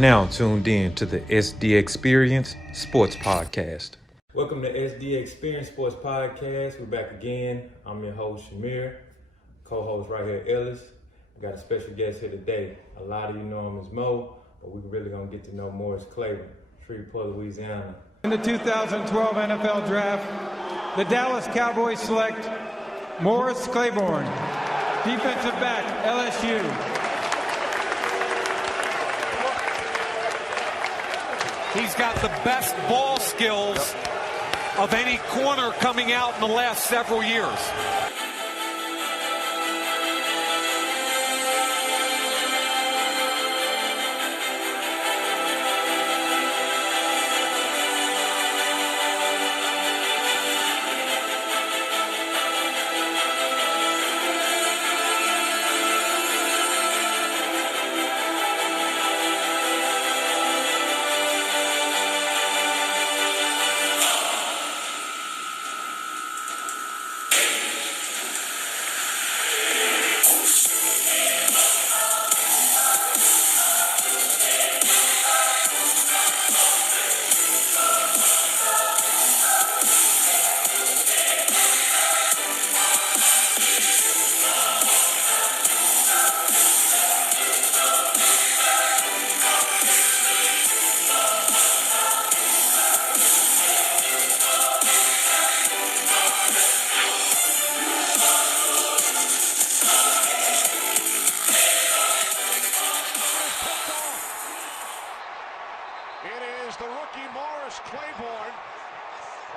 now tuned in to the SD Experience Sports Podcast. Welcome to SD Experience Sports Podcast. We're back again. I'm your host, Shamir. Co-host right here, Ellis. We got a special guest here today. A lot of you know him as Mo, but we're really going to get to know more as Claiborne, Shreveport, Louisiana. In the 2012 NFL Draft, the Dallas Cowboys select Morris Claiborne, defensive back, LSU. He's got the best ball skills of any corner coming out in the last several years. Claiborne,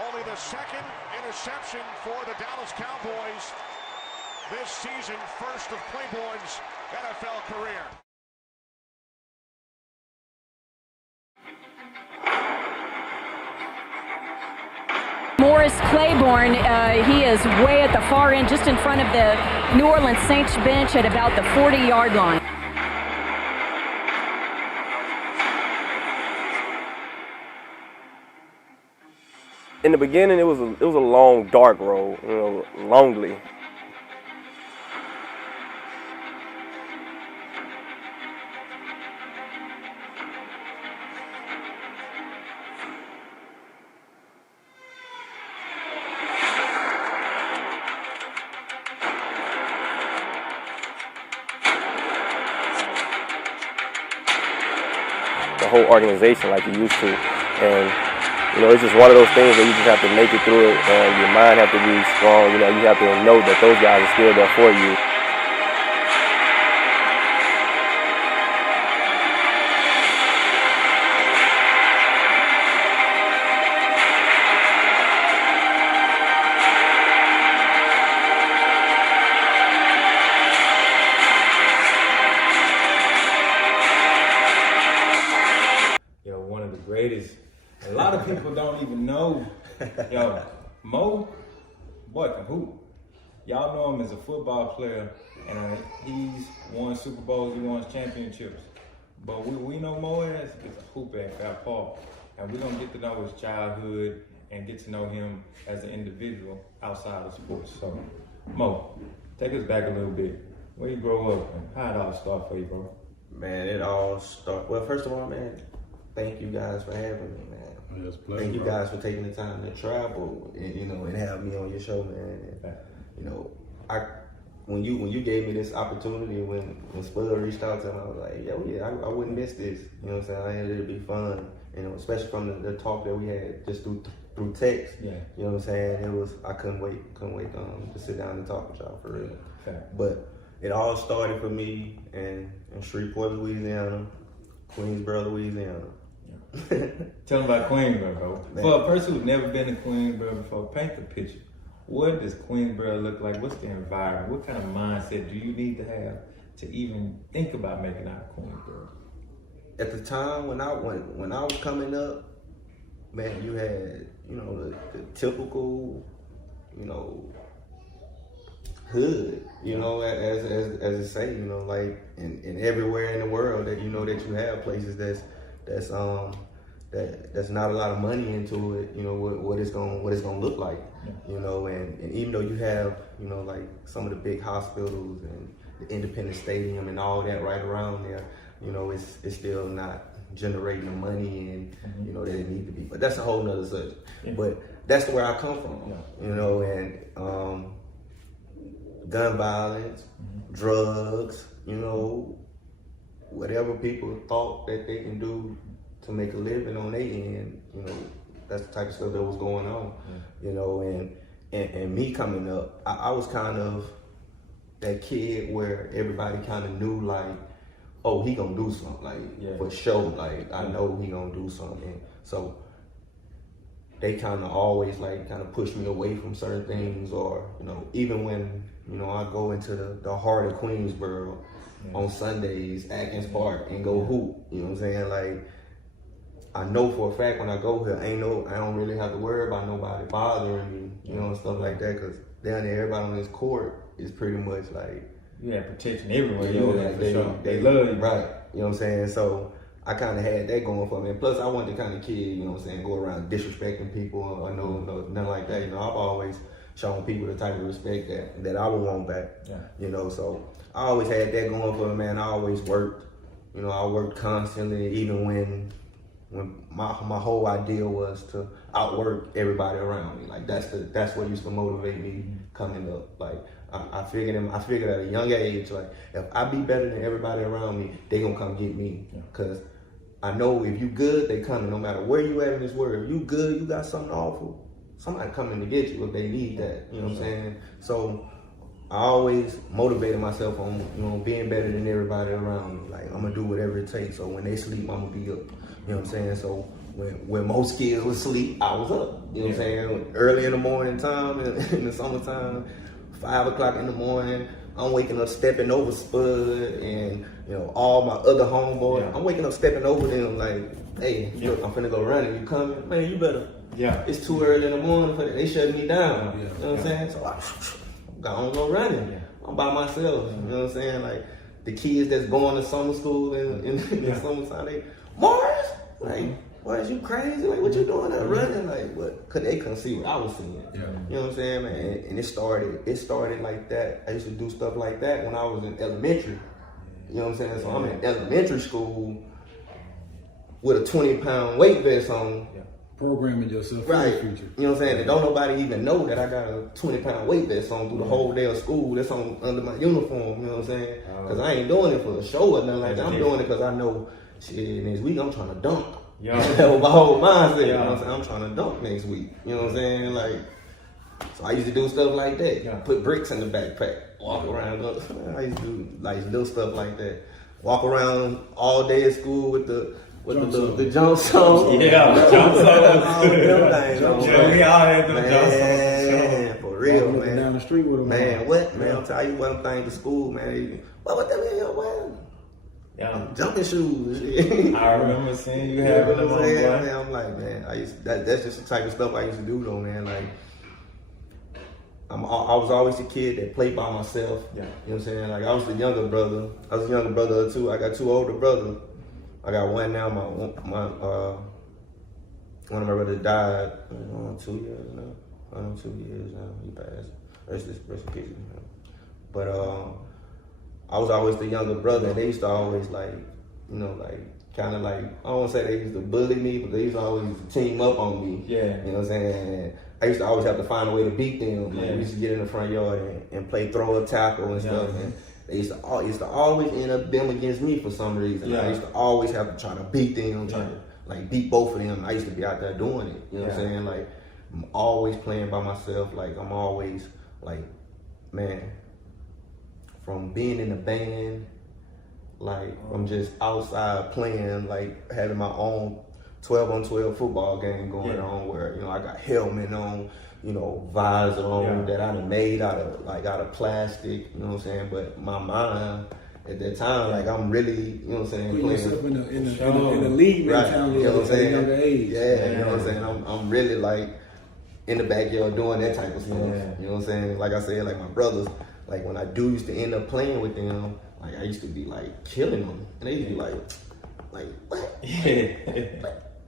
only the second interception for the Dallas Cowboys this season, first of Claiborne's NFL career. Morris Claiborne, he is way at the far end, just in front of the New Orleans Saints bench at about the 40-yard line. In the beginning, it was a long, dark road, lonely. The whole organization like you used to, and it's just one of those things where you just have to make it through it, and your mind have to be strong. You have to know that those guys are still there for you. One of the greatest. A lot of people don't even know, Mo, boy, can hoop. Y'all know him as a football player, and he's won Super Bowls, he won championships. But we know Mo as a hooper at Fat Paul, and we're gonna get to know his childhood and get to know him as an individual outside of sports. So, Mo, take us back a little bit. Where you grow up, and how it all start for you, bro? Man, it all started. Well, first of all, man, thank you guys for having me, man. Yes, pleasure, thank you guys for taking the time to travel and have me on your show, man. And, when you gave me this opportunity, when Spud reached out to him, I was like, I wouldn't miss this. You know what I'm saying? I think it'd be fun. Especially from the talk that we had just through text. Yeah. You know what I'm saying? I couldn't wait to sit down and talk with y'all for real. Okay. But it all started for me in Shreveport, Louisiana, Queensboro, Louisiana. Tell them about Queensboro, bro. For a person who's never been to Queensboro before, paint the picture. What does Queensboro look like? What's the environment? What kind of mindset do you need to have to even think about making out of Queensboro? At the time when I was coming up, man, you had the typical hood, as it say, like in everywhere in the world that that you have places that's not a lot of money into it, what it's gonna look like, and even though you have, like some of the big hospitals and the Independence Stadium and all that right around there, it's still not generating the money and you know that it need to be. But that's a whole nother subject. But that's where I come from, you know, and gun violence, drugs, you know, whatever people thought that they can do to make a living on their end, you know, that's the type of stuff that was going on, you know, and me coming up, I was kind of that kid where everybody kind of knew like, oh, he gonna do something, like for sure, like I know he gonna do something. So they kind of always like kind of push me away from certain things, or you know, even when you know I go into the heart of Queensboro on Sundays, Atkins Park, and go hoop. You know what I'm saying? Like I know for a fact when I go here, I don't really have to worry about nobody bothering me, you know, and stuff like that. Cause down there, everybody on this court is pretty much like protection everywhere. Like they love you, right? You know what I'm saying? So I kind of had that going for me. And plus, I wasn't the kind of kid, you know what I'm saying, go around disrespecting people or nothing like that. You know, I've always shown people the type of respect that I would want back. You know, so I always had that going for me, man. I always worked. You know, I worked constantly, even when my whole idea was to outwork everybody around me. Like that's what used to motivate me coming up. Like I figured at a young age, like if I be better than everybody around me, they gonna come get me. Cause I know if you good, they coming. No matter where you at in this world, if you good, you got something awful, somebody coming to get you if they need that. You know what I'm saying? So I always motivated myself on, you know, being better than everybody around me. Like I'm gonna do whatever it takes. So when they sleep, I'm gonna be up. You know what I'm saying? So when most kids would sleep, I was up. You know what I'm saying? Early in the morning time, in the summertime, 5 o'clock in the morning, I'm waking up stepping over Spud and, you know, all my other homeboys. I'm waking up stepping over them like, hey, look, I'm finna go running. You coming? Man, you better. It's too early in the morning. They shutting me down. You know what I'm saying? So I got on go running. I'm by myself. You know what I'm saying? Like the kids that's going to summer school in the summertime, they, Morris, like, why is you crazy? Like, what you doing there running? Like, what? Cause they couldn't see what I was seeing. You know what I'm saying, man? And it started like that. I used to do stuff like that when I was in elementary. You know what I'm saying? So I'm in elementary school with a 20-pound weight vest on. Programming yourself for the future. You know what I'm saying? And don't nobody even know that I got a 20-pound weight vest on through the whole day of school. That's on under my uniform. You know what I'm saying? Cause I ain't doing it for a show or nothing like that. I'm doing it cause I know, shit, next week I'm trying to dunk. That was my whole mindset. You know what I'm saying? I'm trying to dunk next week. You know what I'm saying? Like, so I used to do stuff like that. Put bricks in the backpack. Walk around. I used to do like little stuff like that. Walk around all day at school with the jump song. The jump songs. We all had them jump songs. For real, man. Down the street with them. Man, what? Man, I'll tell you one thing to school, man. What the hell you wearing? Jumping shoes. I remember seeing you having them on, man. I'm like, man, that's just the type of stuff I used to do though, man. Like, I was always a kid that played by myself. You know what I'm saying? Like, I was the younger brother. I was a younger brother of two. I got 2 older brothers. I got one now. One of my brothers died 2 years now. 2 years now. He passed. Rest in peace. But I was always the younger brother, and they used to always like, you know, like kind of like, I don't want to say they used to bully me, but they used to always team up on me. You know what I'm saying? And I used to always have to find a way to beat them. Like, we used to get in the front yard and play throw a tackle and stuff. And they used to always end up them against me for some reason. I used to always have to try to beat them, try to like beat both of them. I used to be out there doing it. You know what I'm saying? Like, I'm always playing by myself. Like, I'm always like, man, from being in the band, like I'm just outside playing, like having my own 12-on-12 football game going on where, you know, I got helmet on, you know, visor on that I done made out of plastic, you know what I'm saying? But my mind at that time, like I'm really, you know what I'm saying, putting yourself in the league mentality, you know what I'm saying? At a younger age. You know what I'm saying? I'm really like in the backyard doing that type of stuff. You know what I'm saying? Like I said, like my brothers, like when I used to end up playing with them, like I used to be like killing them, and they used to be like what?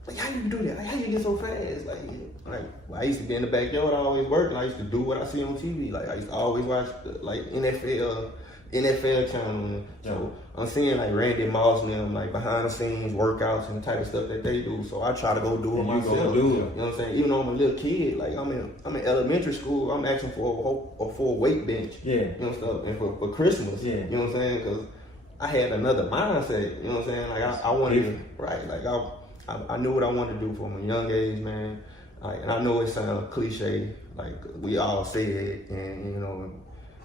Like how you do that? Like how you get so fast? Like well, I used to be in the backyard, I always working. I used to do what I see on TV. Like I used to always watch like NFL NFL channel. So I'm seeing like Randy Moss and them like behind the scenes workouts and the type of stuff that they do. So I try to go do it myself. You know what I'm saying? Even though I'm a little kid, like I'm in elementary school, I'm asking for a full weight bench. Yeah. You know stuff. And for Christmas. Yeah. You know what I'm saying? Because I had another mindset. You know what I'm saying? Like I wanted to, right? Like I knew what I wanted to do from a young age, man. Like, and I know it sounds cliche, like we all say it, and you know,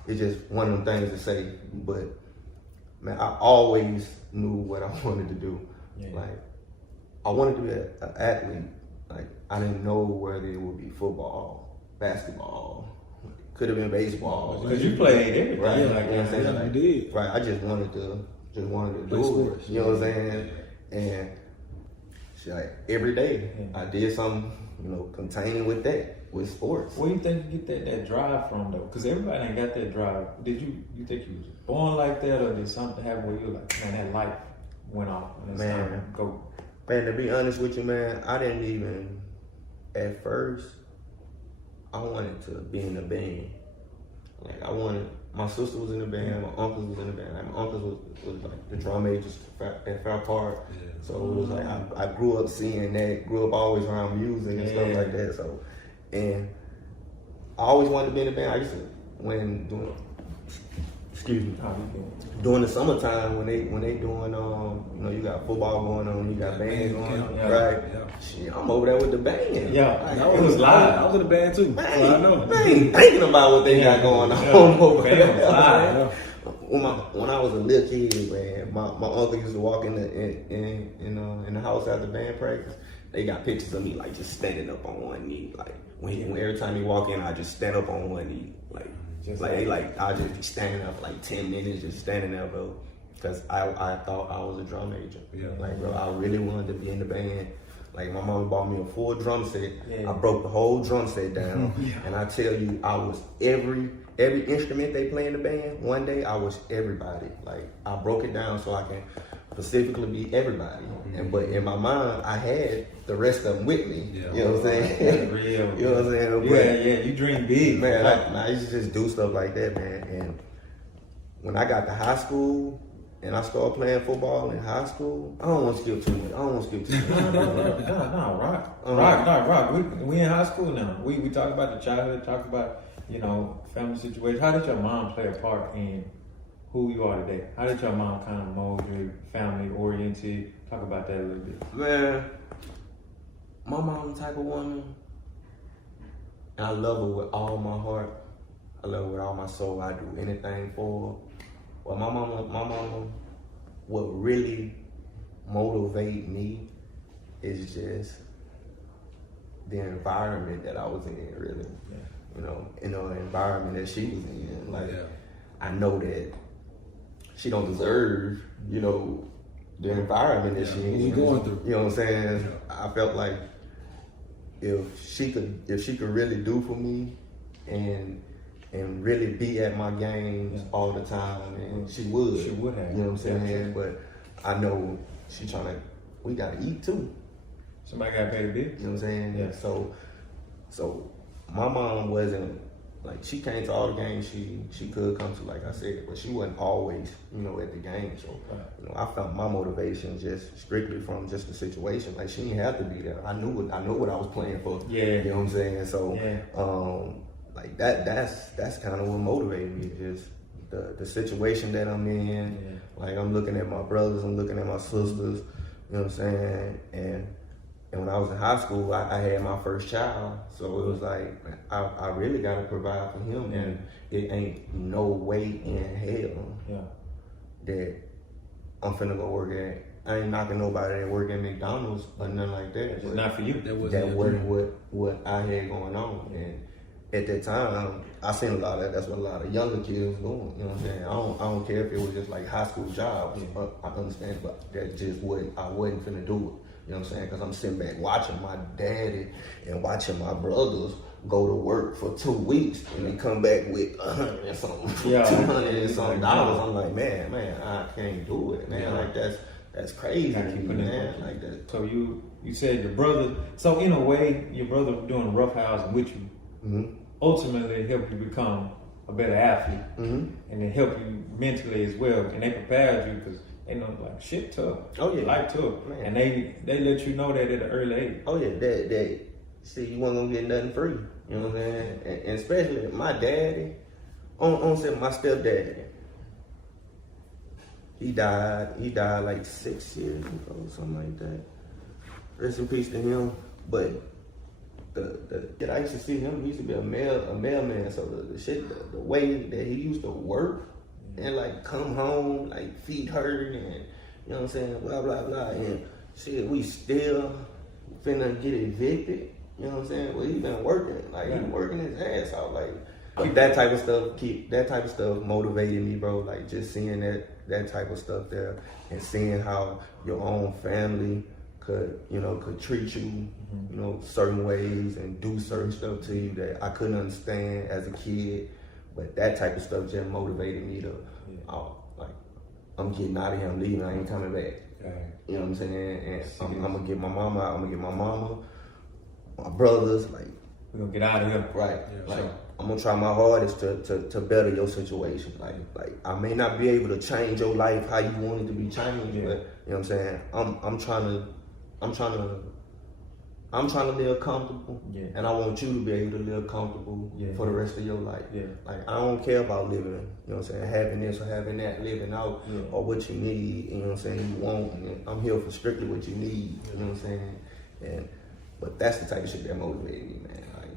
it's just one of them things to say. But man, I always knew what I wanted to do. Yeah. Like I wanted to be an athlete. Like I didn't know whether it would be football, basketball, could have been baseball. Because you played everything, right? Yeah, like, you know what I'm saying? I did. Right. I just wanted to play do sports. it. You know what I'm saying? And like every day, I did something, you know, containing with that, with sports. Where you think you get that drive from though? Because everybody ain't got that drive. Did you think you was born like that, or did something happen where you were like, man, that light went off and it's time to go? Man, to be honest with you, man, I didn't even at first. I wanted to be in the band. Like my sister was in the band, my uncle was in the band. Like, my uncle was like the drum majors at Fair Park. Yeah. So it was like I grew up seeing that, grew up always around music and stuff like that. So, and I always wanted to be in the band. I used to, during the summertime when they doing you know, you got football going on, you got bands going on, right? Yeah. Shit, I'm over there with the band. Yeah, like, it was live. I was in the band too. Man, I know. I ain't thinking about what they got going on over there. When I was a little kid, man, my uncle used to walk in the house after band practice. They got pictures of me like just standing up on one knee. Like when every time he walk in, I just stand up on one knee. I just be standing up like 10 minutes, just standing there, bro. Because I thought I was a drum major. Yeah. Like, bro, I really wanted to be in the band. Like, my mom bought me a full drum set. Yeah. I broke the whole drum set down. And I tell you, I was every instrument they play in the band. One day, I was everybody. Like, I broke it down so I can specifically be everybody. But in my mind, I had the rest of them with me. Yeah. You know what I'm saying? Real. You know what I'm saying? Yeah, you dream big. Man, I used to just do stuff like that, man. And when I got to high school and I started playing football in high school, I don't want to skip too much. Rock. We in high school now. We talk about the childhood, talk about, you know, family situation. How did your mom play a part in who you are today? How did your mom kind of mold you, family oriented? Talk about that a little bit. Man, my mom the type of woman, and I love her with all my heart. I love her with all my soul. I do anything for her. Well, my mama, what really motivate me is just the environment that I was in, really. Yeah. You know, the environment that she was in. Like, I know that she don't deserve, you know, the environment that she in. Going through. You know what I'm saying? Yeah. I felt like if she could really do for me and really be at my games all the time, and she would. She would have. You know what I'm saying? Yeah. But I know she we gotta eat too. Somebody gotta pay the bills. You know what I'm saying? Yeah. So my mom wasn't, like, she came to all the games she could come to, like I said, but she wasn't always, you know, at the game. So, you know, I found my motivation just strictly from just the situation. Like, she didn't have to be there. I knew what I was playing for. Yeah. You know what I'm saying? So, like that's kind of what motivated me, just the situation that I'm in. Yeah. Like, I'm looking at my brothers, I'm looking at my sisters, you know what I'm saying? And when I was in high school, I had my first child, so it was like, I really got to provide for him, and it ain't no way in hell that I'm finna go work at. I ain't knocking nobody that work at McDonald's or nothing like that. It's not for you. That wasn't what I had going on, and at that time, I seen that's what a lot of younger kids doing. You know what I'm saying? I don't care if it was just like high school jobs. I understand, but that's just what I wasn't finna do it. You know what I'm saying? Because I'm sitting back watching my daddy and watching my brothers go to work for 2 weeks and they come back with $100 and something, $200 and something dollars. I'm like, man, I can't do it, man. Yeah. Like, that's crazy to me, man. Like that. So you said your brother. So in a way, your brother doing roughhousing with you ultimately helped you become a better athlete, Mm-hmm. and it helped you mentally as well, and they prepared you because they know like shit tough. Oh yeah, life tough, man. And they let you know that at an early age. Oh yeah, that see, you wasn't gonna get nothing free. You know what I'm saying? And especially my daddy, on say my stepdaddy. He died like 6 years ago, something like that. Rest in peace to him. But I used to see him. He used to be a mailman. So the way that he used to work and like come home, like feet hurting, and you know what I'm saying, blah blah blah. And shit, we still finna get evicted. You know what I'm saying? Well, he been working, like he working his ass out, like that type of stuff motivated me, bro. Like just seeing that type of stuff there, and seeing how your own family could treat you, you know, certain ways and do certain stuff to you that I couldn't understand as a kid. But that type of stuff just motivated me to, like, I'm getting out of here, I'm leaving, I ain't coming back. You know what I'm saying? And I'm gonna get my mama out, I'm gonna get my mama, my brothers, like, we're gonna get out of here. Right. Like, I'm gonna try my hardest to better your situation. Like I may not be able to change your life how you want it to be changed, but you know what I'm saying? I'm trying to live comfortable, and I want you to be able to live comfortable for the rest of your life. Like I don't care about living, you know what I'm saying, having this or having that, living out or what you need, you know what I'm saying, you want. And I'm here for strictly what you need, you know what I'm saying? But that's the type of shit that motivated me, man. Like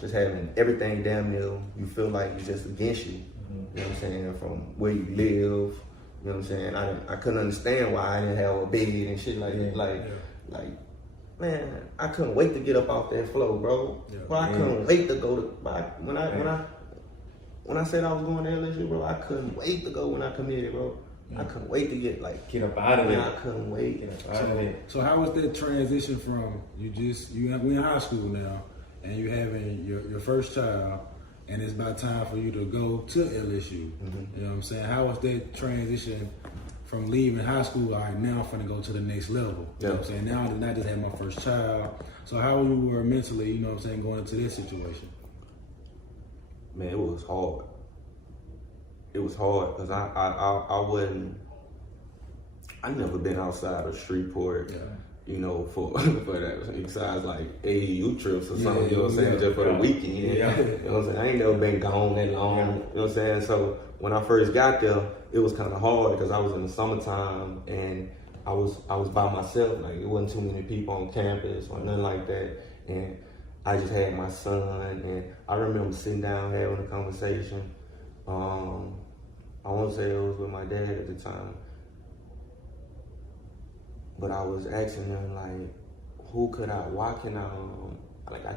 just having everything damn near you feel like it's just against you. You know what I'm saying? From where you live, you know what I'm saying? I couldn't understand why I didn't have a bed and shit like that. Like, man, I couldn't wait to get up off that floor, bro. Bro, I couldn't wait to go to when I said I was going to LSU, bro. I couldn't wait to go when I committed, bro. I couldn't wait to get up out of there. I couldn't wait. Get up out of there. So how was that transition from we in high school now, and you having your first child, and it's about time for you to go to LSU. You know what I'm saying? How was that transition from leaving high school? All right, now I'm finna go to the next level. You know what I'm saying? Now I just had my first child. So how you were mentally, you know what I'm saying, going into this situation? Man, it was hard. It was hard because I never been outside of Shreveport. You know, for that, besides like AAU trips or something, you know what I'm saying, just for the weekend. You know what I'm saying? I ain't never been gone that long, you know what I'm saying? So when I first got there, it was kind of hard because I was in the summertime and I was by myself. Like, it wasn't too many people on campus or nothing like that. And I just had my son, and I remember sitting down having a conversation. I want to say it was with my dad at the time. But I was asking him, like, why can I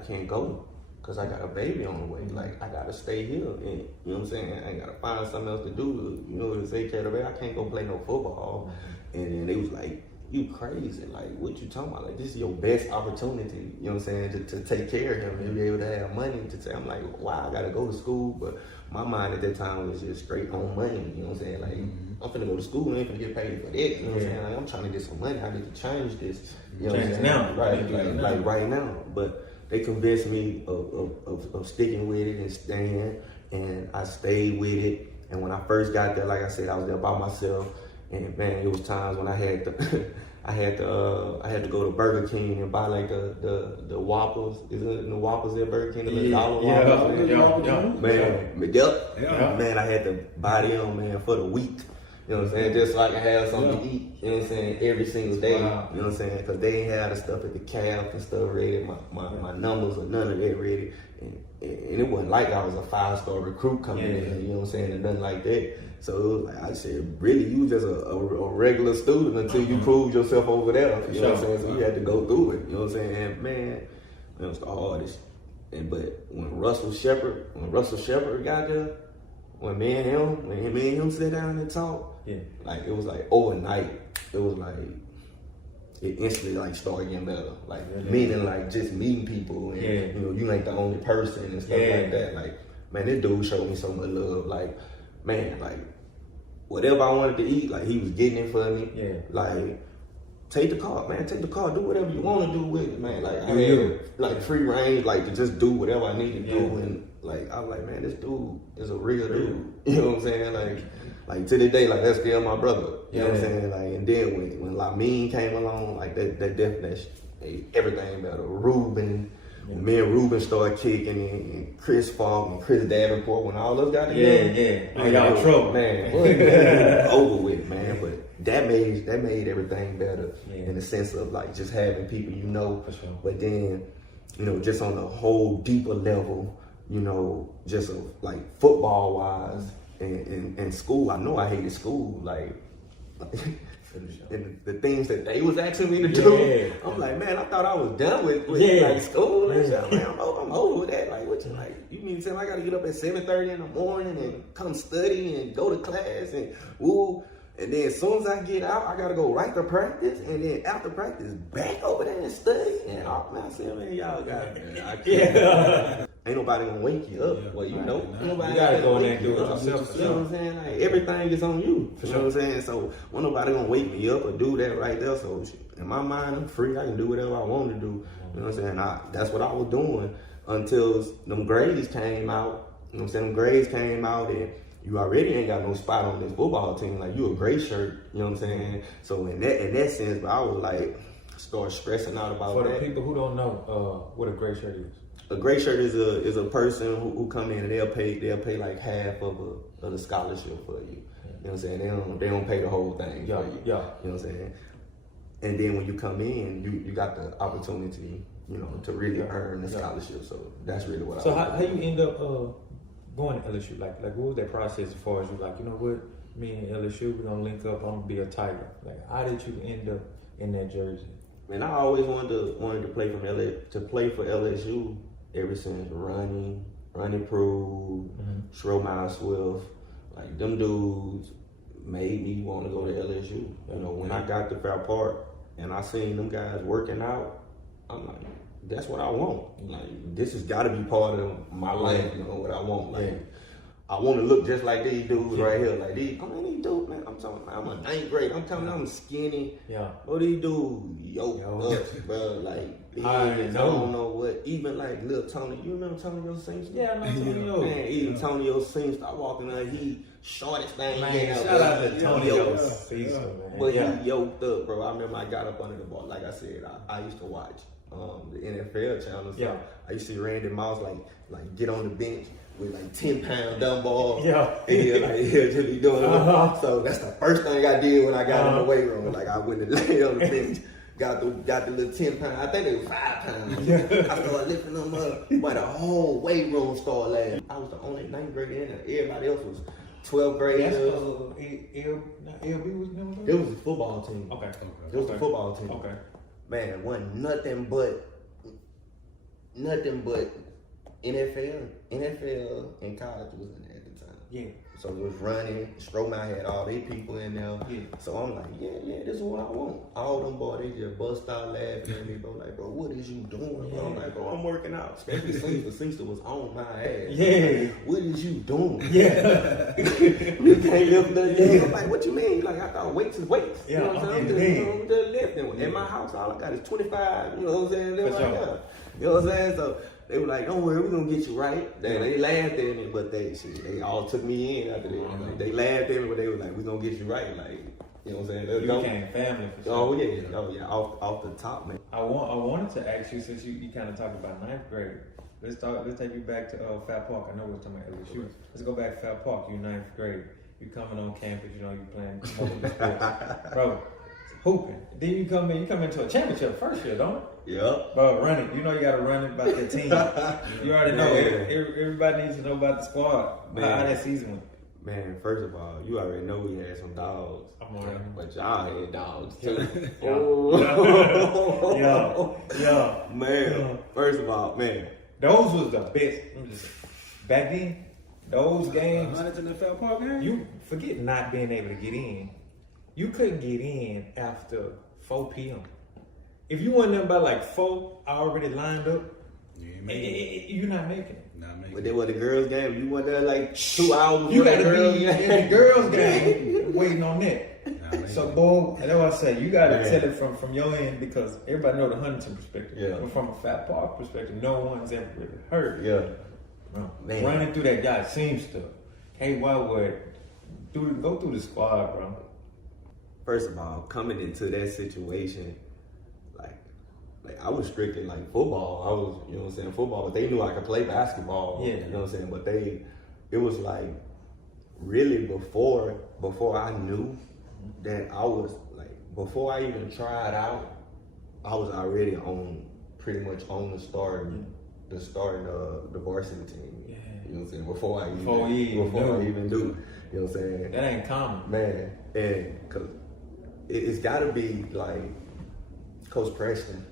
can't go because I got a baby on the way. Like, I got to stay here. And, you know what I'm saying? I ain't got to find something else to do, you know, to take care of the baby. I can't go play no football. And then they was like, you crazy. Like, what you talking about? Like, this is your best opportunity, you know what I'm saying, to take care of him and be able to have money to say. I'm like, wow, I got to go to school. But my mind at that time was just straight on money, you know what I'm saying? Like, I'm finna go to school, I ain't finna get paid for that, you know what I'm saying? Like, I'm trying to get some money, I need to change this, you know what I'm saying? Now. Like right now. But they convinced me of sticking with it and staying, and I stayed with it. And when I first got there, like I said, I was there by myself, and man, it was times when I had to I had to go to Burger King and buy like the Whoppers. Is it the Whoppers at Burger King? The little dollar Whoppers? Man, I had to buy them, man, for the week. You know what I'm saying? Just so I can have something to eat, you know what I'm saying, every single day. Wow. You know what I'm saying? Because they ain't had the stuff at the calf and stuff ready, my numbers or none of that ready. And it wasn't like I was a 5-star recruit coming in, you know what I'm saying, and nothing like that. So it was like, I said, really, you just a regular student until you proved yourself over there. You know what I'm saying? So you had to go through it, you know what I'm saying? And man, it was the hardest. But when Russell Shepard got there, when me and him sat down and talked, like, it was like overnight, it was like, it instantly like started getting better. Like, meaning like just meeting people and you know, you ain't the only person and stuff like that. Like, man, this dude showed me so much love. Like, man, like, whatever I wanted to eat, like, he was getting it for me. Like, take the car, man. Take the car. Do whatever you want to do with it, man. Like I had like free range, like to just do whatever I need to do. And like I was like, man, this dude is a real dude. You know what I'm saying? Like to this day, like that's still my brother. You know what I'm saying? Like, and then when Lamine came along, like that definitely everything better. Ruben. When me and Ruben started kicking, and Chris Falk and Chris Davenport, when all those got together, man, y'all trouble, man. Over with, man. But that made everything better in the sense of like just having people you know. For sure. But then, you know, just on a whole deeper level, you know, just like football wise and school. I know I hated school, like. And the things that they was asking me to do, I'm like, man, I thought I was done with like school and shit. Man, I'm over with that. Like, what you like? You mean to tell me I got to get up at 7:30 in the morning and come study and go to class and woo? And then as soon as I get out, I got to go right to practice, and then after practice, back over there and study. And I said, man, y'all got it. I can't. Ain't nobody gonna wake you up. Well, you know, nobody gotta go in there and do it yourself. You know what I'm saying? Like everything is on you. You know what I'm saying? So when nobody gonna wake me up or do that right there. So in my mind, I'm free. I can do whatever I want to do. You know what I'm saying? That's what I was doing until them grades came out. You know what I'm saying? Them grades came out and you already ain't got no spot on this football team. Like you a gray shirt. You know what I'm saying? So in that sense, but I was like start stressing out about that. For the people who don't know what a gray shirt is. A gray shirt is a person who come in and they'll pay like half of the scholarship for you. You know what I'm saying? They don't pay the whole thing for you. You know what I'm saying? And then when you come in, you got the opportunity, you know, to really earn the scholarship. So that's really what I. So how you end up going to LSU? Like what was that process as far as you like? You know what? Me and LSU, we're gonna link up. I'm gonna be a Tiger. Like how did you end up in that jersey? Man, I always wanted to play for LSU. Ever since Ronnie Prue, Shreveport Swift, like them dudes made me want to go to LSU. You know, when I got to Fair Park and I seen them guys working out, I'm like, that's what I want. Like, this has got to be part of my life. You know what I want. Like, I want to look just like these dudes right here. Like these dudes, man. I'm a ninth grade. I'm skinny. What these dudes yoked up, bro. Like. I don't know what. Even like little Tony, you remember Tonio Sings? Yeah, I know Tonio. Man, even Tonio Sings start walking out. He shortest thing. Man, shout out to Tonio Sings, man. But he yoked up, bro. I remember I got up under the ball. Like I said, I used to watch the NFL channel. So I used to see Randy Moss like get on the bench with like 10-pound dumbbells. And he'll just be doing it. So that's the first thing I did when I got in the weight room. Like I went and laid on the bench. Got the little 10-pound. I think they were 5 pounds. I started lifting them up. But the whole weight room started laughing. I was the only 9th grader in there. Everybody else was 12th graders. LB was number? It was a football team. Okay. It was a football team. Okay. Man, it wasn't nothing but NFL and college was in there at the time. Yeah. So it was running. Stroman had all these people in there. Yeah. So I'm like, this is what I want. All them boys, they just bust out laughing at me, bro. Like, bro, what is you doing? Bro? I'm like, bro, I'm working out. Especially Singster was on my ass. Yeah. Like, what is you doing? Yeah. You can't lift nothing. I'm like, what you mean? Like, I thought weights is weights. Yeah. You know what I'm saying? I'm just lifting. In my house, all I got is 25. You know what I'm saying? You know what I'm saying? So they were like, don't worry, we're going to get you right. They laughed at me, but they all took me in after that. Like, they laughed at me, but they were like, we're going to get you right. Like, you know what I'm saying? You became family for sure. Oh, yeah. Off the top, man. I wanted to ask you, since you kind of talked about 9th grade, let's take you back to Fat Park. I know we're talking about LSU. Let's go back to Fat Park. You 9th grade. You coming on campus, you know, you playing multiple sports. Bro, hooping. Then you come into a championship first year, don't it? Yeah. Bro, running. You know you got to run it about the team. You already know. Everybody needs to know about the squad. How that season went. Man, first of all, you already know we had some dogs. But y'all had dogs too. Yeah. Man, first of all, man. Those was the best. Back then, those games. In the Fat Park game? You forget not being able to get in. You couldn't get in after 4 p.m. If you wasn't there by like 4, already lined up, you're not making it. But then with the girls' game, you went there like 2 hours. You got to be in the girls' game waiting on that. man. So, boy, and that's what I say. You got to tell it from your end because everybody know the Huntington perspective. Yeah. But from a Fat Park perspective, no one's ever really hurt. Yeah. Man. Running through that guy seems to. KY would go through the squad, bro. First of all, coming into that situation, like I was strictly like football. I was, you know what I'm saying, football, but they knew I could play basketball. Yeah. You know what I'm saying? But it was like really before I knew that I was like, before I even tried out, I was already pretty much on the starting the varsity team. Yeah. You know what I'm saying? Before I even do. You know what I'm saying? That ain't common. Man, and cause it's gotta be like Coach Preston.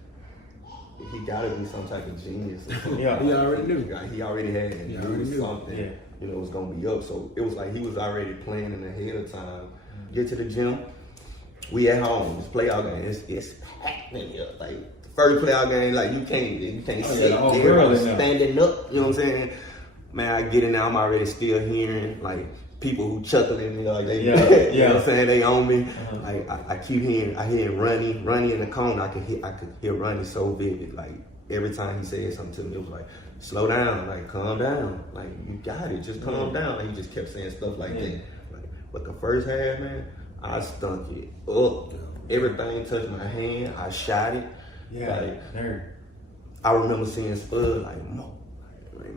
He gotta be some type of genius. Yeah, he already knew. He already knew something. Yeah. You know, was gonna be up. So it was like he was already planning ahead of time. Get to the gym. We at home. This playoff game. It's packed in here. Like the first playoff game, like you can't sit. Everybody's standing up. You know what I'm saying? Man, I get in there. I'm already still hearing like people who chuckling, you know, like they, you know what I'm saying, they on me. Like I keep hearing, I hear Ronnie in the corner. I could hear Ronnie so vivid. Like every time he said something to me, it was like, slow down, like calm down, like you got it, just calm down. Like he just kept saying stuff like that. Like, but the first half, man, I stunk it up. Everything touched my hand. I shot it. Like, I remember seeing Spud like,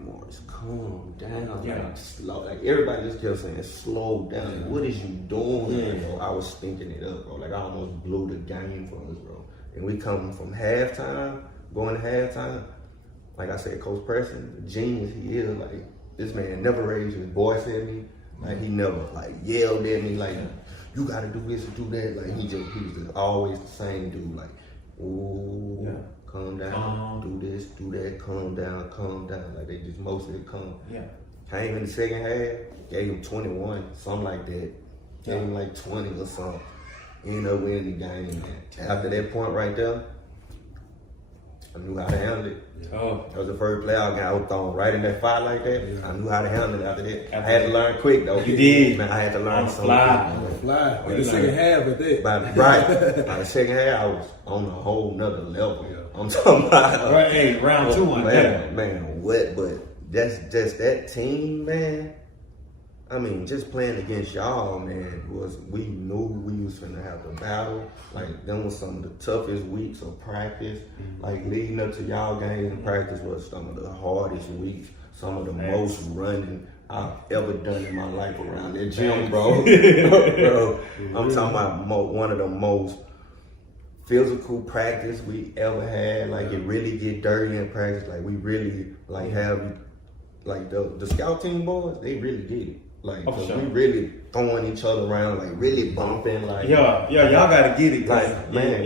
Morris, calm down, like slow. Like everybody just kept saying, slow down. Like, what is you doing? Bro? I was stinking it up, bro. Like I almost blew the game for us, bro. And we come from halftime, going to halftime. Like I said, Coach Preston, the genius he is. Like this man never raised his voice at me. Like he never like yelled at me. Like you got to do this and do that. Like he was just always the same dude. Like, ooh. Calm down, do this, do that, calm down. Like they just mostly calm. Came in the second half, gave him 21, something like that. Gave him like 20 or something. Ended up winning the game. After that point right there, I knew how to handle it. That was the first playoff game. I was thrown right in that fire like that. I knew how to handle it after that. I had to learn quick though. You did. Man, I had to learn something. Fly. In the second half of that. By the second half, I was on a whole nother level. I'm talking about round two on that. Man, what? But that's just that team, man. I mean, just playing against y'all, man, we knew we was finna have to battle. Like, them was some of the toughest weeks of practice. Like, leading up to y'all games in practice was some of the hardest weeks, some of the most running I've ever done in my life around that gym, bro. Bro, I'm talking about one of the most physical practice we ever had. Like, it really get dirty in practice. Like, we really, like, have, like, the scout team boys, they really get it. Like, we really throwing each other around, like, really bumping, like. Y'all gotta get it. Like, man,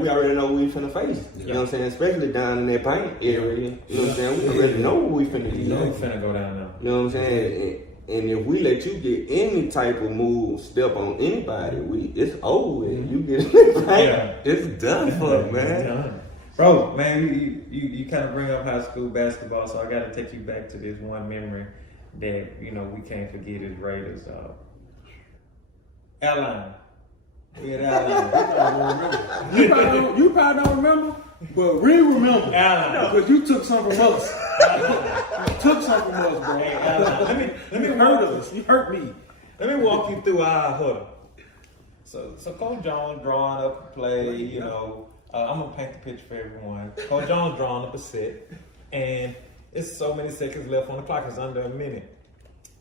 we already know what we finna face. You know what I'm saying? Especially down in that paint area. You know what I'm saying? We already know what we finna do. You know we finna go down now. You know what I'm saying? And if we let you get any type of move, step on anybody, it's over with. You get in the paint, it's done for, man. Done. Bro, man, you kind of bring up high school basketball, so I got to take you back to this one memory that, you know, we can't forget as Raiders. Airline. We at Airline. You probably don't remember, but we remember. Airline. Because you took something from us. You took something from us, bro. Hey, let me hurt us. You hurt me. Let me walk you through our huddle. So Coach Jones drawing up a play, you know. I'm going to paint the picture for everyone. Coach Jones drawing up a set, and it's so many seconds left on the clock. It's under a minute.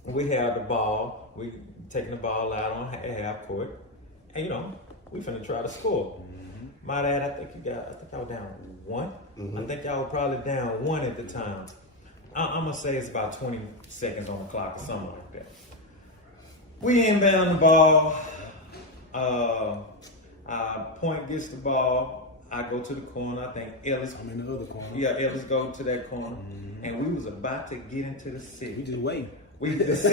We have the ball. We taking the ball out on half court, and you know we finna try to score. My dad, I think y'all down 1. I think y'all were probably down 1 at the time. I'm gonna say it's about 20 seconds on the clock or something like that. We inbound the ball. Point gets the ball. I go to the corner. I think Ellis. I'm in the other corner. Yeah, Ellis go to that corner, and we was about to get into the set. We just waiting. We was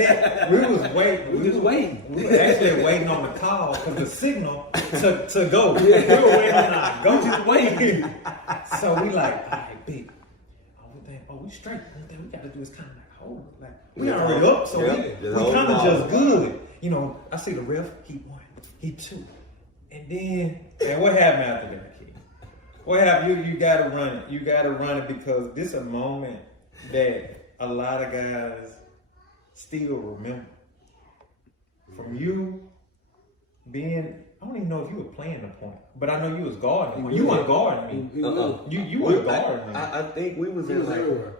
waiting. We just waiting. We were actually waiting on the call because the signal to go. We were waiting on our go. We just waiting. So we like, all right, big. We think, we straight. One thing we got to do is kind of like hold, like we already up, so we kind of just good. You know, I see the ref. He 1, he 2. And what happened after that, kid? What happened? You gotta run it. You gotta run it because this is a moment that a lot of guys still remember. From you being, I don't even know if you were playing the point, but I know you was guarding. You weren't guarding me. You were guarding me. I think we was in like a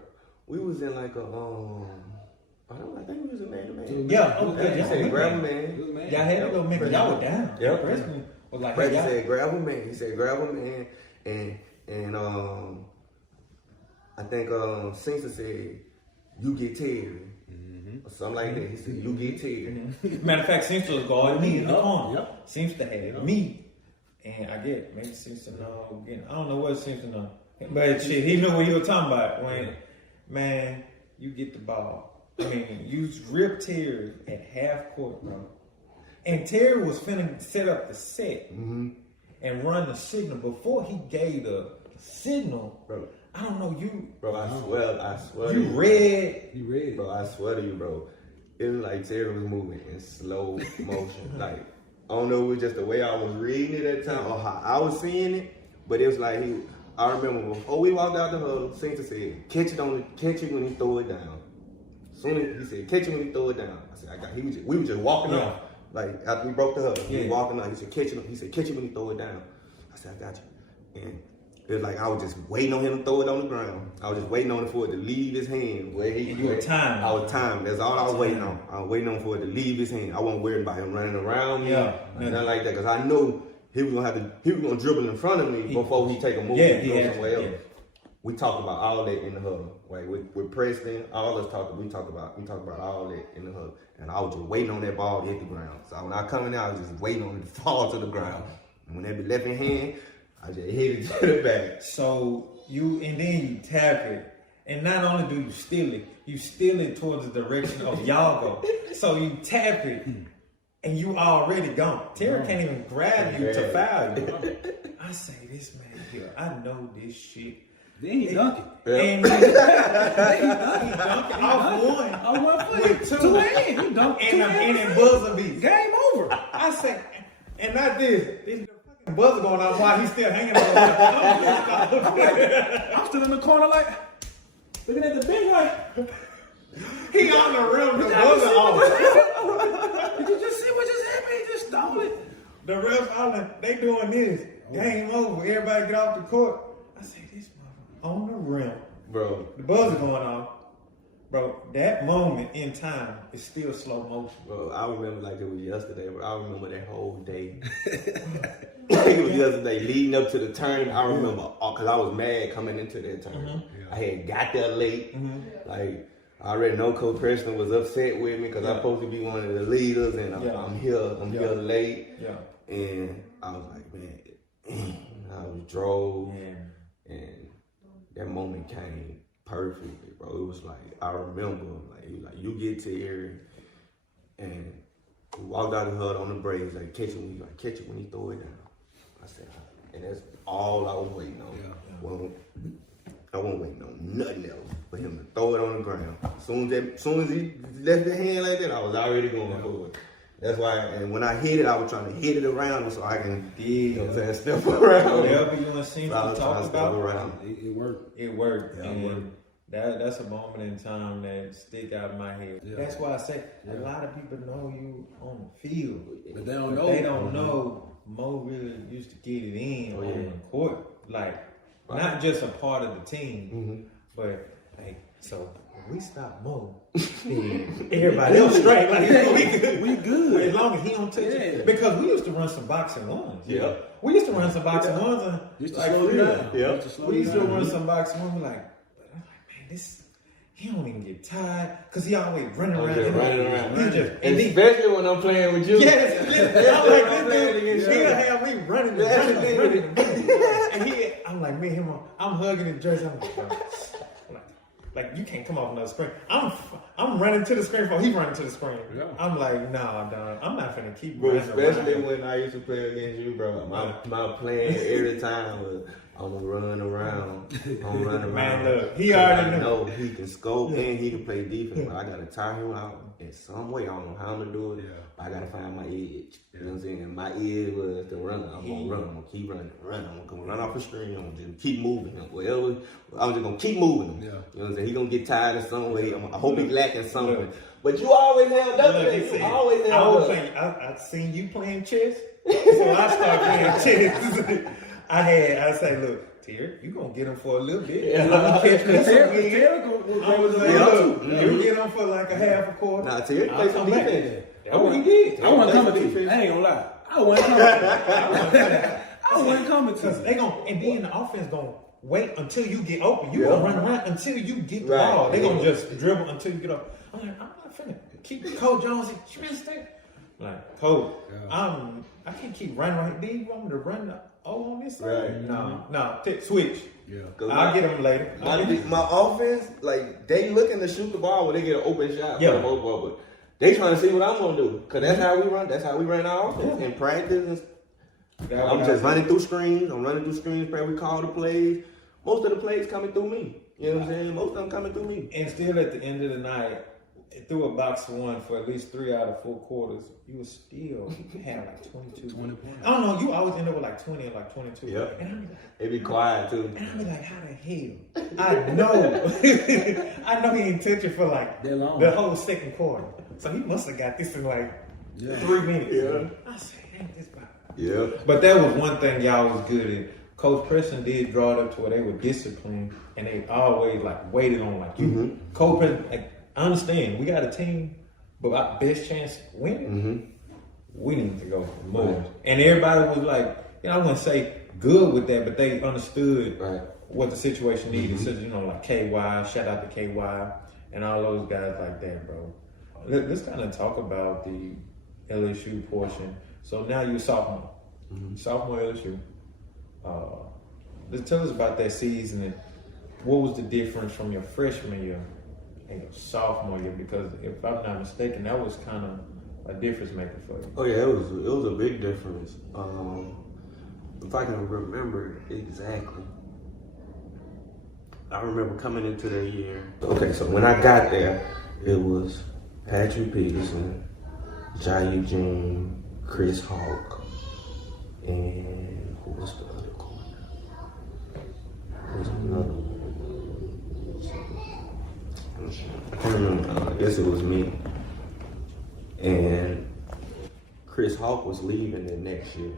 I think we was in man-to-man. Yeah, He said grab a man. Y'all had to go man, y'all were down. Yeah. Freshman was like, Brady hey, said grab a man. He said grab a man, and I think Censor said you get Terry. Or something like that. He said, you get Terry. Matter of fact, Censor was guarding me in the corner. Censor had me. And I get maybe Censor know. I don't know what Censor know. But shit, he knew what he was talking about. When, man, you get the ball. I mean, you rip Terry at half court, bro. And Terry was finna set up the set and run the signal. Before he gave the signal, bro. I don't know you. Bro, I swear. You read. Bro, I swear to you, bro. It was like Terry was moving in slow motion. Like, I don't know if it was just the way I was reading it at the time or how I was seeing it, but it was like I remember before we walked out the huddle, Censor said, catch it when he throw it down. Soon as he said, catch it when he throw it down. I said, we were just walking off. Like, after we broke the huddle, we were walking off. He said, catch it when he throw it down. I said, I got you. And it was like I was just waiting on him to throw it on the ground. I was just waiting on it for it to leave his hand. You were timed. I was timed. That's all I was waiting on. I was waiting on for it to leave his hand. I wasn't worried about him running around me. Nothing like that. Because I knew he was gonna dribble in front of me before he take a move and go somewhere else. We talked about all that in the huddle. Like with Preston, all us talked. We talked about all that in the huddle. And I was just waiting on that ball to hit the ground. So when I come in there, I was just waiting on it to fall to the ground. And when that be left in hand, I just hit it to the back. So then you tap it. And not only do you steal it towards the direction of y'all go. So you tap it and you already gone. Terry can't even grab you to foul you. I say, this man here, I know this shit. Then he dunked it. And he dunked it off one. I went for with two hands. He dunked and in buzzer beat. Game over. I say, and not this fucking buzzer going on while he's still hanging on. I'm still in the corner like, looking at the big one. He on the rim, the buzzer off. Did you just see what just happened? He just stole it. The refs, they doing this. Game over. Everybody get off the court. I say, this motherfucker on the rim. Bro. The buzzer going off. Bro, that moment in time is still slow motion. Bro, I remember like it was yesterday, bro. I remember that whole day. It was yesterday, leading up to the tournament. I remember, because I was mad coming into that tournament. I had got there late. Like, I already know Coach Preston was upset with me because I'm supposed to be one of the leaders, and I'm here late. And I was like, man, I was drove, and that moment came perfectly, bro. It was like, I remember, like you get to here, and we walked out the HUD on the break. Like, catch it when you throw it down. I said, and that's all I was waiting on. Well, I wasn't waiting on nothing else but him to throw it on the ground. As soon as he left the hand like that, I was already going for it. That's why, and when I hit it, I was trying to hit it around so I can, you know what I'm saying, step around. Whatever you want to see talk about, it worked. It worked. And that's a moment in time that stick out in my head. That's why I say a lot of people know you on the field, but they don't know. They don't know Mo really used to get it in on the court, like not just a part of the team, but like so. We stop Mo. Everybody else straight. Like, we good. As long as he don't touch it. Because we used to run some boxing ones. We used to run some boxing ones and used to slow you down. We used to run some boxing ones like, man, he don't even get tired because he always running around. And especially when I'm playing with you. Yes. I'm like, this dude, he'll have me running. And I'm like, me and him, I'm hugging his jersey. I'm like, bro. Like, you can't come off another screen. I'm running to the screen before he running to the screen. I'm like, nah, dog. I'm not finna keep running. Especially when I used to play against you, bro. My plan every time was, I'm gonna run around. I'm running around. Man, look, he already know he can scope and he can play defense, but I gotta tire him out it some way. I don't know how to do it. Yeah. I gotta find my edge. You know what I'm saying? My edge was the runner. I'm gonna run. I'm gonna keep running. I'm gonna run off the screen. I'm gonna just keep moving him. Whatever. I'm just gonna keep moving him. Yeah. You know what I'm saying? He gonna get tired in some way. I hope he's lacking something. But you always held up. You always held up. I seen you playing chess. So when I started playing chess, I say, look. Terry, you gonna get him for a little bit. Yeah. Catch Terry I was like, look, you get him for like a half a quarter. Nah, Terry play some defense. That's what he did. I wasn't coming to you. I ain't gonna lie. I wasn't coming to you. They gonna, and then the offense gonna wait until you get open. You gonna run around until you get the ball. They gonna just dribble until you get up. I'm like, I'm not finna keep Cole Jones at Tristan. Like, Cole, I can't keep running right. Then you want me to run the on this side? Right. No, switch. Yeah. I'll get them later. My offense, like, they looking to shoot the ball when they get an open shot. Yeah. But they trying to see what I'm gonna do. Cause that's how we run. That's how we run our offense in practice. I'm just running through screens. I'm running through screens. We call the plays. Most of the plays coming through me. You know what I'm saying? Most of them coming through me. And still at the end of the night, through a box of one for at least 3 out of 4 quarters, you would still have like 22 points. I don't know, you always end up with like 20 or like 22. Yeah. And I'm like, it be quiet too. And I'm like, how the hell? I know. I know he ain't touch it for like the whole second quarter. So he must have got this in like 3 minutes. Yeah. I said, ain't this bad. Yeah. But that was one thing y'all was good at. Coach Preston did draw it up to where they were disciplined and they always like waited on like you. Mm-hmm. Coach Preston, like, I understand we got a team, but our best chance winning, we need to go for more. Right. And everybody was like, you know, I wouldn't say good with that, but they understood what the situation needed. So, you know, like KY, shout out to KY, and all those guys like that, bro. Let's kind of talk about the LSU portion. So now you're a sophomore, sophomore LSU. Let's tell us about that season and what was the difference from your freshman year and your sophomore year, because if I'm not mistaken, that was kind of a difference maker for you. Oh yeah, it was a big difference. If I can remember exactly, I remember coming into that year. Okay, so when I got there, it was Patrick Peterson, Jai Eugene, Chris Hawk, and who was the other corner? There was another one. I can't remember. I guess it was me. And Chris Hawk was leaving the next year.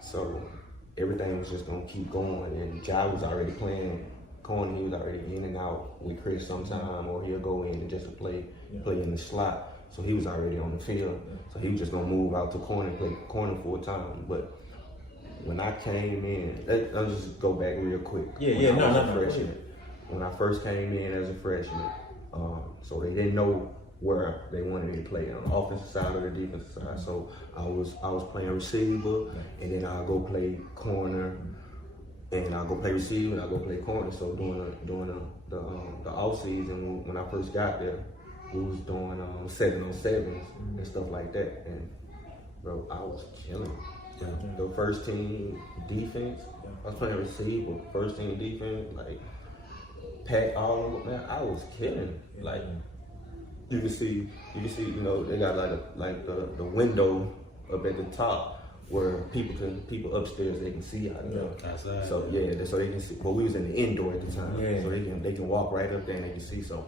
So everything was just going to keep going. And Jai was already playing corner. He was already in and out with Chris sometime, or he'll go in and just play in the slot. So he was already on the field. So he was just going to move out to corner and play corner full time. But when I came in, I'll just go back real quick. Freshman. When I first came in as a freshman, so they didn't know where they wanted me to play on the offensive side or the defensive side. So I was playing receiver, and then I'll go play corner, and I'll go play receiver, and I'll go play corner. So during the off season, when I first got there, we was doing 7-on-7s and stuff like that. And bro, I was killing. Yeah. The first team defense, I was playing receiver. First team defense, like pack all of them. Man, I was killing. Like you can see, you know, they got like the window up at the top where people upstairs they can see out of there. Outside. So so they can see. But we was in the indoor at the time, so they can walk right up there and they can see. So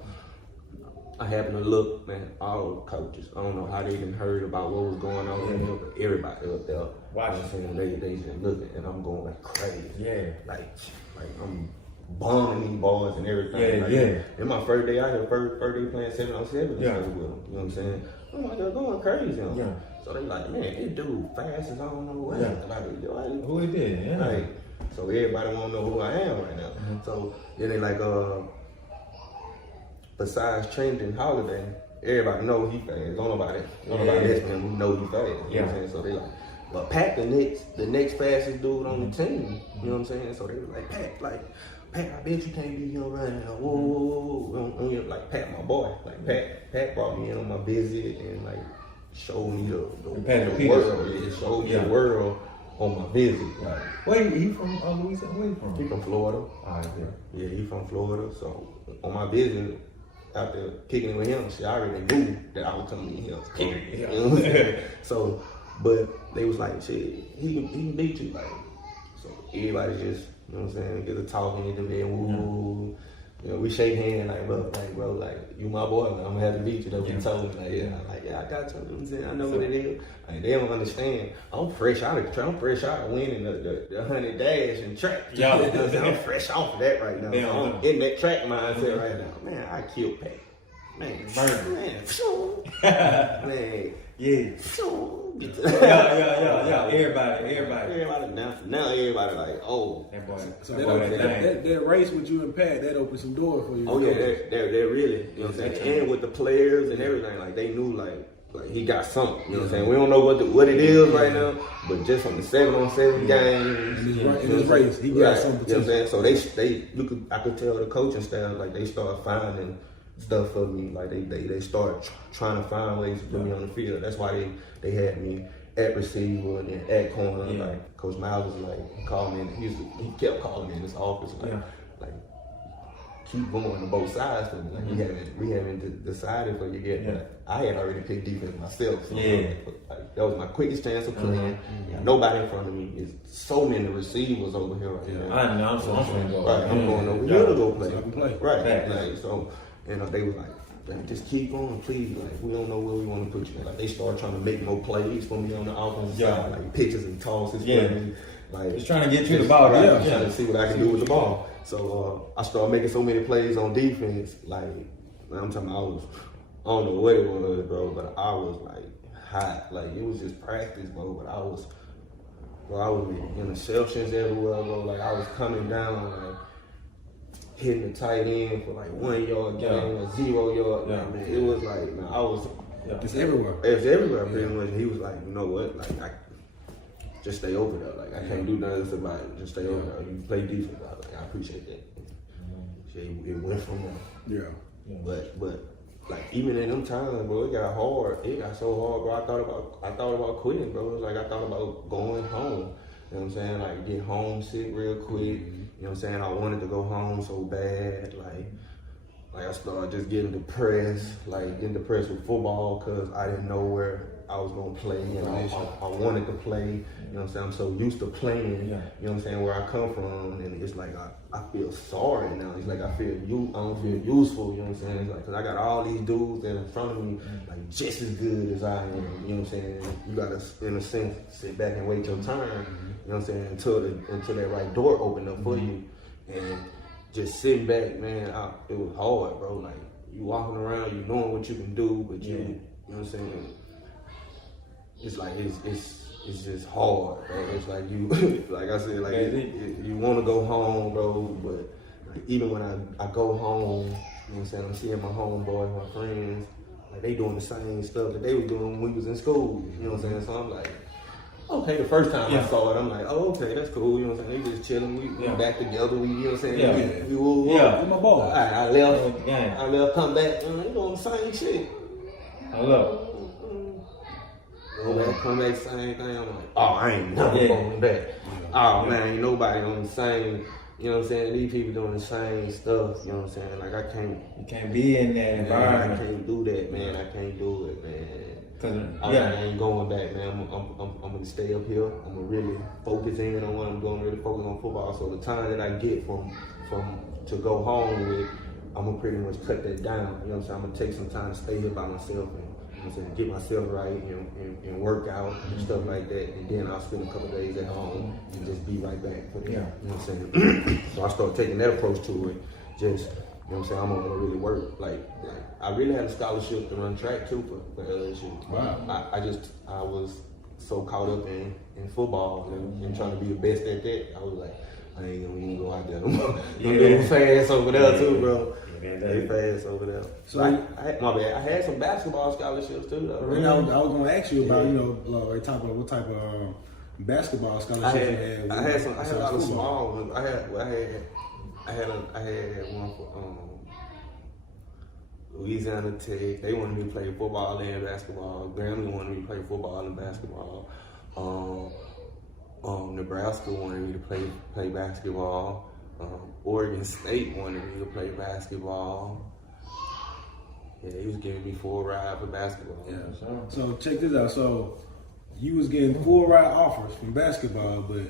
I happened to look, man, all the coaches. I don't know how they even heard about what was going on, but everybody up there watching. They just looking, and I'm going crazy. Yeah, like I'm bombing these balls and everything. In my first day out here, first day playing 7-on-7 with them. You know what I'm saying? I'm like, they're going crazy. So they like, man, this dude fast as I don't know what. Like, who he did? Like, so everybody want to know who I am right now. So then they like, besides Trenton Holiday, everybody know he fast. Don't nobody ask him who know he fast. You know what I'm saying? So they like, but Pat the next fastest dude on the team. You know what I'm saying? So they were like, Pat, I bet you can't be young right now. Whoa. Like Pat, my boy. Like Pat brought me in on my visit and like showed me the world. It showed me the world on my visit. Like, where he from? Louisiana? Where he from? He from Florida. Yeah, he from Florida. So on my visit, after kicking it with him, she already knew that I was coming in here. You know what I'm saying? So, but they was like, shit, he can beat you. Like, so everybody just, you know what I'm saying, get to talking and then woo. You know, we shake hands like, bro, like, you my boy, man. I'm gonna have to beat you. That's what he told me. Like, yeah, I'm like, yeah, I got you. You know what I'm saying? I know what it is. Like, they don't understand. I'm fresh out of winning the 100 dash and track. Yeah. You know what I'm saying? I'm fresh off of that right now. So I'm in that track mindset right now. Man, I killed Pat. Man, man, yeah. Yeah. Everybody. Now everybody like, oh. That boy. So that race with you and Pat, that opened some doors for you. Oh yeah, they're really, you know what I'm saying? And with the players and everything, like they knew like he got something, you know what I'm saying? We don't know what it is right now, but just on the 7-on-7 games. In his race, he got something you know what I'm saying? So I could tell the coaching staff, like they started finding stuff for me. Like they started trying to find ways to put me on the field. That's why they had me at receiver and then at corner. Yeah. Like Coach Miles was like, he called me he kept calling me in his office like keep going on both sides for me. Like we haven't decided for you yet. Yeah. But I had already picked defense myself. So Yeah. like, that was my quickest chance of playing. Nobody in front of me. There's so many receivers over here right now. I know. So I'm finna go. Right, I'm going over here to go play. So I can play. Right. Like, so, and they was like, man, just keep going, please. Like, we don't know where we want to put you. Like, they started trying to make more plays for me on the offensive side, like pitches and tosses for me. Like, just trying to get you the ball, right? Yeah, trying to see what I can do with the ball. So I started making so many plays on defense. Like, man, I'm talking about, I don't know what it was, bro, but I was like hot. Like, it was just practice, bro. But I was making interceptions everywhere, bro. Like, I was coming down, like, hitting the tight end for like 1 yard game or 0 yard. Yeah. Like, man, it was like, man, I was. It's everywhere. It's everywhere pretty much. And he was like, you know what? Like, I just stay over there. Like, I can't do nothing else about it. Just stay over there. You play defense. I appreciate that. It went from there. Yeah. But like even in them times, bro, it got hard. It got so hard, bro. I thought about quitting, bro. It was like I thought about going home. You know what I'm saying? Like get homesick real quick. You know what I'm saying? I wanted to go home so bad. Like I started just getting depressed with football because I didn't know where I was gonna play, and I wanted to play. You know what I'm saying? I'm so used to playing. You know what I'm saying? Where I come from, and it's like I feel sorry now. It's like I don't feel useful. You know what I'm saying? It's like because I got all these dudes that in front of me, like just as good as I am. You know what I'm saying? You gotta, in a sense, sit back and wait your turn. You know what I'm saying? Until that right door opened up for you, and just sitting back, man, it was hard, bro. Like you walking around, you knowing what you can do, but you know what I'm saying? It's like it's just hard, bro. It's like you, like I said, like you want to go home, bro. But like, even when I go home, you know what I'm saying, I'm seeing my homeboys, my friends, like they doing the same stuff that they were doing when we was in school. You know what I'm saying? So I'm like, okay, the first time I saw it, I'm like, oh, okay, that's cool. You know what I'm saying? They just chilling. We back together. We, you know what I'm saying? We my boy. I left, come back. They doing the same shit. Hello. Come back, same thing. I'm like, oh, I ain't never going back. Oh man, ain't nobody on the same. You know what I'm saying? These people doing the same stuff. You know what I'm saying? Like you can't be in that environment. I can't do that, man. I can't do it, man. I ain't going back, man. I'm gonna stay up here. I'm gonna really focus in on what I'm doing. Really focus on football. So the time that I get from to go home with, I'm gonna pretty much cut that down. You know what I'm saying? I'm gonna take some time to stay here by myself and, you know what I'm saying, get myself right and work out and stuff like that. And then I'll spend a couple of days at home and just be right back for them. You know what I'm saying? So I started taking that approach to it. Just, you know what I'm saying, I'm gonna really work. Like I really had a scholarship to run track too for LSU. Wow. I was so caught up in football and trying to be the best at that. I was like, I ain't gonna even go out there no more. They fast over there too, bro. They fast over there. So I had some basketball scholarships too, though. I was gonna ask you about, what type of basketball scholarships you had. I had a lot of small ones. I had one for Louisiana Tech. They wanted me to play football and basketball. Grambling wanted me to play football and basketball. Nebraska wanted me to play basketball. Oregon State wanted me to play basketball. Yeah, he was giving me full ride for basketball. Yeah. So check this out. So you was getting full ride offers from basketball, but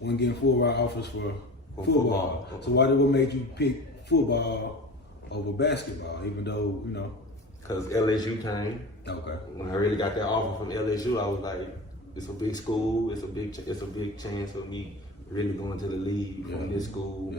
wasn't getting full ride offers for football. So what made you pick football over basketball, even though, you know? Because LSU came. Okay. When I really got that offer from LSU, I was like, it's a big school. It's a big chance of me really going to the league from this school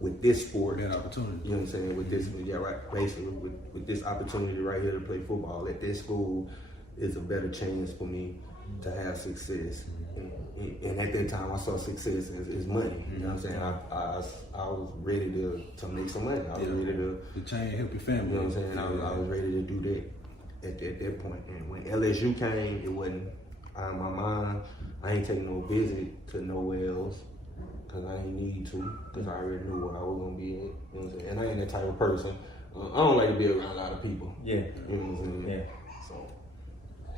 with this sport. That opportunity. You know what I'm saying? With this, basically with this opportunity right here to play football at this school is a better chance for me to have success. And at that time, I saw success as money. You know what I'm saying? I was ready to make some money. I was ready to change, help your family. You know what I'm saying? I was ready to do that at that point. And when LSU came, it wasn't out of my mind. I ain't taking no visit to nowhere else because I ain't need to, because I already knew where I was gonna be at. You know what I'm saying? And I ain't that type of person. I don't like to be around a lot of people. Yeah. You know what I'm saying? Yeah.